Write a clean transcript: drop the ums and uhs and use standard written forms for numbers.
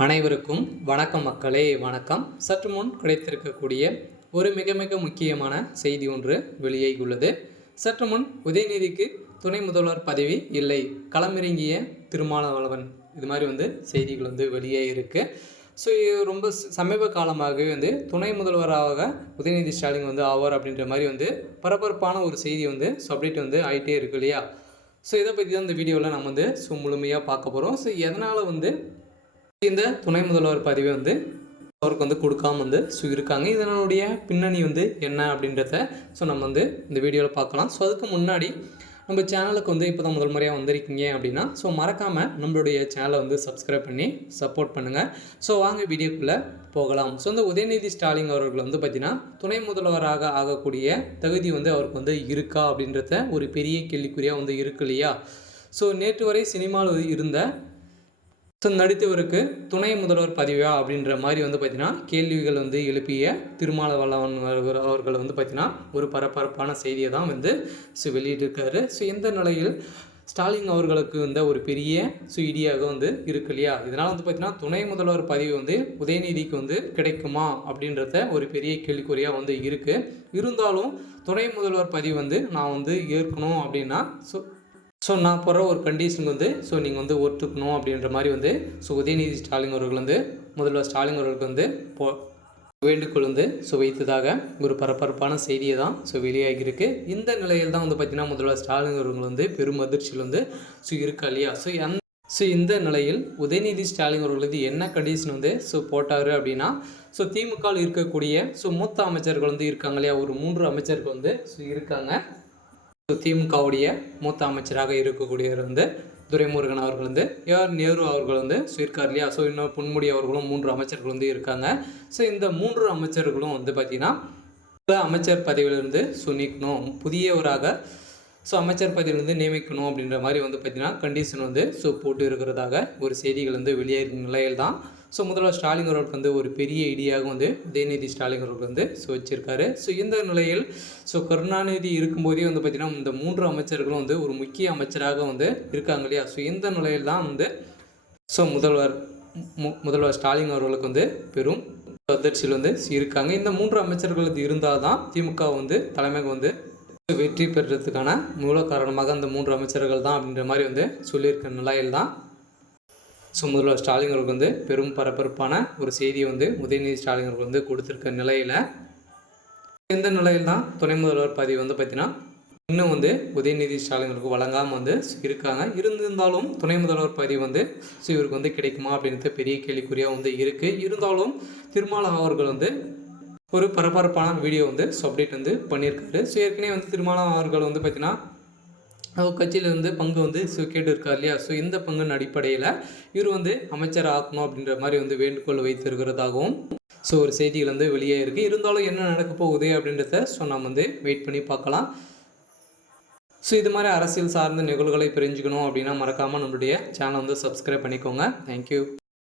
அனைவருக்கும் வணக்கம் மக்களே, வணக்கம். சற்று முன் கிடைத்திருக்கக்கூடிய ஒரு மிக மிக முக்கியமான செய்தி ஒன்று வெளியாகியுள்ளது. சற்று முன் உதயநிதிக்கு துணை முதல்வர் பதவி இல்லை, களமிறங்கிய திருமாவளவன், இது மாதிரி செய்திகள் வெளியாகிருக்கு. ஸோ ரொம்ப சமீப காலமாகவே துணை முதல்வராக உதயநிதி ஸ்டாலின் ஆவார் அப்படின்ற மாதிரி பரபரப்பான ஒரு செய்தி அப்டேட் ஆகிட்டே இருக்கு இல்லையா. ஸோ இதை பற்றி தான் இந்த வீடியோவில் நம்ம முழுமையாக பார்க்க போகிறோம். ஸோ எதனால் இந்த துணை முதல்வர் பதவி அவருக்கு கொடுக்காம இருக்காங்க, இதனுடைய பின்னணி என்ன அப்படின்றத நம்ம இந்த வீடியோவில் பார்க்கலாம். ஸோ அதுக்கு முன்னாடி நம்ம சேனலுக்கு இப்போ தான் முதல் முறையாக வந்திருக்கீங்க அப்படின்னா ஸோ மறக்காமல் நம்மளுடைய சேனலை சப்ஸ்கிரைப் பண்ணி சப்போர்ட் பண்ணுங்கள். ஸோ வாங்க வீடியோக்குள்ளே போகலாம். ஸோ இந்த உதயநிதி ஸ்டாலின் அவர்கள் பார்த்திங்கன்னா துணை முதல்வராக ஆகக்கூடிய தகுதி அவருக்கு இருக்கா அப்படின்றத ஒரு பெரிய கேள்விக்குறியாக இருக்கு இல்லையா. ஸோ நேற்று வரை சினிமாவில் இருந்த நடித்தவருக்கு துணை முதல்வர் பதவியா அப்படின்ற மாதிரி பார்த்திங்கன்னா கேள்விகள் எழுப்பிய திருமாவளவன் அவர்கள் பார்த்திங்கன்னா ஒரு பரபரப்பான செய்தியை தான் வெளியிட்டிருக்காரு. ஸோ இந்த நிலையில் ஸ்டாலின் அவர்களுக்கு ஒரு பெரிய இடியாக இருக்கு இல்லையா. இதனால் பார்த்திங்கன்னா துணை முதல்வர் பதவி உதயநிதிக்கு கிடைக்குமா அப்படின்றத ஒரு பெரிய கேள்விக்குறியாக இருக்குது. இருந்தாலும் துணை முதல்வர் பதவி நான் ஏற்கணும் அப்படின்னா நான் போகிற ஒரு கண்டிஷன் நீங்கள் ஒத்துக்கணும் அப்படின்ற மாதிரி உதயநிதி ஸ்டாலின் அவர்கள் முதல்வர் ஸ்டாலின் அவர்களுக்கு வேண்டுகோள் வைத்ததாக ஒரு பரபரப்பான செய்தியை தான் வெளியாகியிருக்கு. இந்த நிலையில் தான் பார்த்திங்கன்னா முதல்வர் ஸ்டாலின் அவர்கள் பெரும் அதிர்ச்சியில் இருக்கா இல்லையா. இந்த நிலையில் உதயநிதி ஸ்டாலின் அவர்கள் என்ன கண்டிஷன் போட்டார் அப்படின்னா திமுக இருக்கக்கூடிய மூத்த அமைச்சர்கள் இருக்காங்க இல்லையா, ஒரு 3 அமைச்சர்கள் இருக்காங்க. திமுகவுடைய மூத்த அமைச்சராக இருக்கக்கூடியவர் துரைமுருகன் அவர்கள் நேரு அவர்கள் இருக்கார் இல்லையா. ஸோ இன்னும் பொன்முடி அவர்களும் 3 அமைச்சர்கள் இருக்காங்க. ஸோ இந்த 3 அமைச்சர்களும் பார்த்திங்கன்னா அமைச்சர் பதவியிலிருந்து நீக்கணும், புதியவராக அமைச்சர் பதவியிலிருந்து நியமிக்கணும் அப்படின்ற மாதிரி பார்த்திங்கன்னா கண்டிஷன் போட்டு இருக்கிறதாக ஒரு செய்திகள் வெளியேறும் நிலையில் தான் முதல்வர் ஸ்டாலின் அவர்களுக்கு ஒரு பெரிய இடியாக உதயநிதி ஸ்டாலின் அவர்கள் வச்சிருக்காரு. இந்த நிலையில் கருணாநிதி இருக்கும்போதே பார்த்திங்கன்னா இந்த 3 அமைச்சர்களும் ஒரு முக்கிய அமைச்சராக இருக்காங்க இல்லையா. இந்த நிலையில் தான் முதல்வர் ஸ்டாலின் அவர்களுக்கு பெரும் அதிர்ச்சியில் இருக்காங்க. இந்த 3 அமைச்சர்கள் இருந்தால் தான் திமுக தலைமைக்கு வெற்றி பெறுறதுக்கான மூல காரணமாக அந்த 3 அமைச்சர்கள் தான் அப்படின்ற மாதிரி சொல்லியிருக்க நிலையில் தான் முதல்வர் ஸ்டாலின் அவர்களுக்கு பெரும் பரபரப்பான ஒரு செய்தியை உதயநிதி ஸ்டாலின் அவர்கள் கொடுத்துருக்க நிலையில் இந்த நிலையில் தான் துணை முதல்வர் பதவி பார்த்திங்கன்னா இன்னும் உதயநிதி ஸ்டாலின் அவர்களுக்கு வழங்காமல் இருக்காங்க. இருந்திருந்தாலும் துணை முதல்வர் பதவி இவருக்கு கிடைக்குமா அப்படின்றது பெரிய கேள்விக்குறியாக இருக்குது. இருந்தாலும் திருமாவளவன் அவர்கள் ஒரு பரபரப்பான வீடியோ அப்டேட் பண்ணியிருக்காரு. ஏற்கனவே திருமாவளவன் அவர்கள் பார்த்திங்கன்னா கட்சியில் பங்கு கேட்டு இருக்கார் இல்லையா. இந்த பங்கின் அடிப்படையில் இவர் அமைச்சர் ஆக்கணும் அப்படின்ற மாதிரி வேண்டுகோள் வைத்திருக்கிறதாகவும் ஒரு செய்திகள் வெளியே இருக்குது. இருந்தாலும் என்ன நடக்க போகுது அப்படின்றத நாம் வெயிட் பண்ணி பார்க்கலாம். இது மாதிரி அரசியல் சார்ந்த நிகழ்வுகளை தெரிஞ்சுக்கணும் அப்படின்னா மறக்காமல் நம்மளுடைய சேனலை சப்ஸ்கிரைப் பண்ணிக்கோங்க. தேங்க்யூ.